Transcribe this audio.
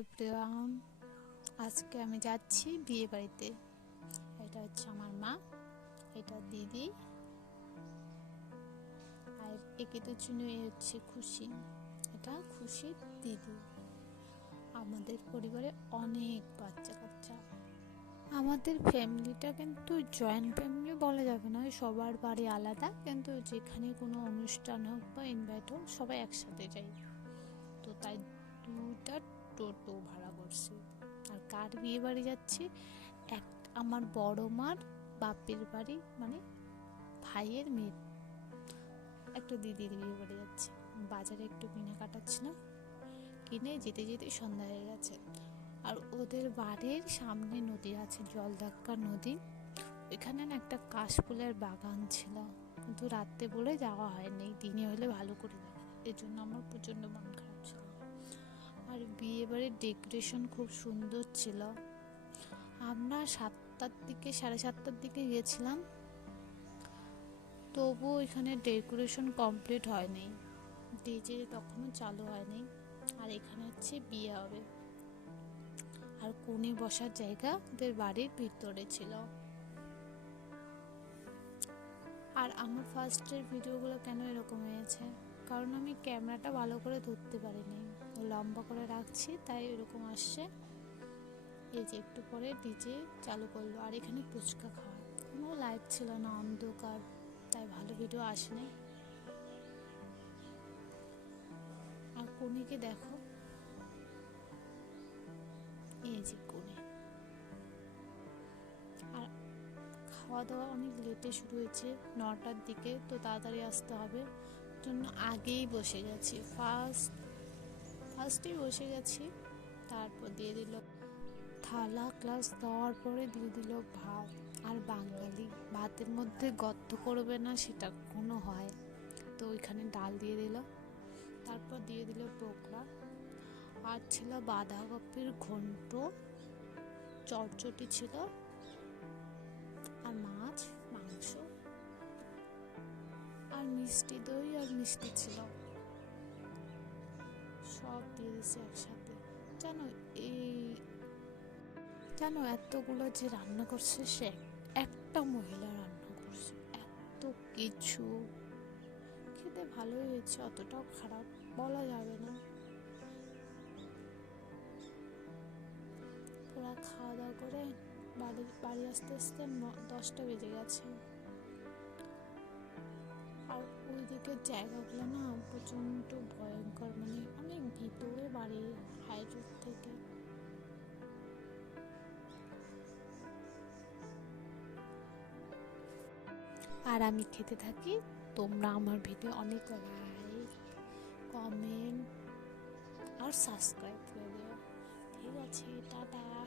Everyone, আজকে আমি যাচ্ছি বিয়ে বাড়িতে এটা হচ্ছে আমার মা, এটা দিদি, আর একে তো চিনি হচ্ছে খুশি। এটা খুশি দিদি। আমাদের পরিবারে অনেক বাচ্চা কাচ্চা আমাদের ফ্যামিলিটা কিন্তু জয়েন্ট ফ্যামিলি বলা যাবে না, সবার বাড়ি আলাদা, কিন্তু যেখানে কোনো অনুষ্ঠান হোক বা ইনভাইট হোক, সবাই একসাথে যাই। তো তাই দুটা টোটো ভাড়া করছি। আর কার বিয়ে বাড়ি যাচ্ছি? এক আমার বড় মার বাপের বাড়ি মানে ভাইয়ের মেয়ে একটা দিদির বিয়ে বাড়ি যাচ্ছে। বাজারে একটু কেনাকাটা ছিল কিনে যেতে যেতে সন্ধ্যা হয়ে গেছে। আর ওদের বাড়ির সামনে নদী আছে, জলধাক্কা নদী। এখানে না একটা কাশফুলের বাগান ছিল। কিন্তু রাত্রে বলে যাওয়া হয়নি। দিনে হলে ভালো করে দেখা এর জন্য আমার প্রচণ্ড মন খারাপ। আর বিয়ে বাড়ির ডেকোরেশন খুব সুন্দর ছিল। আমরা সাতটার দিকে, সাড়ে সাতটার দিকে গিয়েছিলাম তবুও এখানে ডেকোরেশন কমপ্লিট হয়নি। ডিজে তখনও চালু হয়নি। আর এখানে হচ্ছে বিয়ে হবে। আর কোণে বসার জায়গা ওদের বাড়ির ভিতরে ছিল। আর আমার ফার্স্টের ভিডিওগুলো কেন এরকম হয়েছে? কারণ আমি ক্যামেরাটা ভালো করে ধরতে পারিনি। লম্বা করে রাখছি, তাই এরকম আসছে। এই যে একটু পরে ডিজে চালু করল, আর এখানে ফুচকা খাওয়া। কোনো লাইট ছিল না, অন্ধকার, তাই ভালো ভিডিও আসেনি। আর কোনিকে দেখো। এই যে কোণে আর খাওয়া দাওয়া অনেক লেটে শুরু হয়েছে, নটার দিকে, তো তাড়াতাড়ি আসতে হবে। জন্য আগেই বসে গেছি। ফার্স্ট ফার্স্টেই বসে গেছি, তারপর দিয়ে দিল থালা, ক্লাস দেওয়ার পরে দিয়ে দিল ভাত। আর বাঙালি ভাতের মধ্যে গর্ত করবে না, সেটা কোনো হয় তো ওইখানে ডাল দিয়ে দিল, তারপর দিয়ে দিল পোকড়া আর ছিল বাঁধাকপির ঘন্ট, চটচটি ছিল, আর মাছ, মাংস, আর মিষ্টি দই আর মিষ্টি ছিল। দিয়েছে একসাথে। জানো, এই, জানো এতগুলো যে রান্না করছে, সে একটা মহিলা রান্না করছে। এত কিছু। খেতে ভালোই হয়েছে, অতটাও খারাপ বলা যাবে না। ওরা খাওয়া দাওয়া করে বাড়ি বাড়ি আসতে আসতে দশটা বেজে গেছে। দিকের জায়গাগুলো না প্রচণ্ড ভয়ঙ্কর মানে অনেক ভিতরে বাড়ি হাই থেকে। আর আমি খেতে থাকি, তোমরা আমার ভিডিও অনেক লাইক কমেন্ট আর সাবস্ক্রাইব করে দিও। ঠিক আছে, টাটা।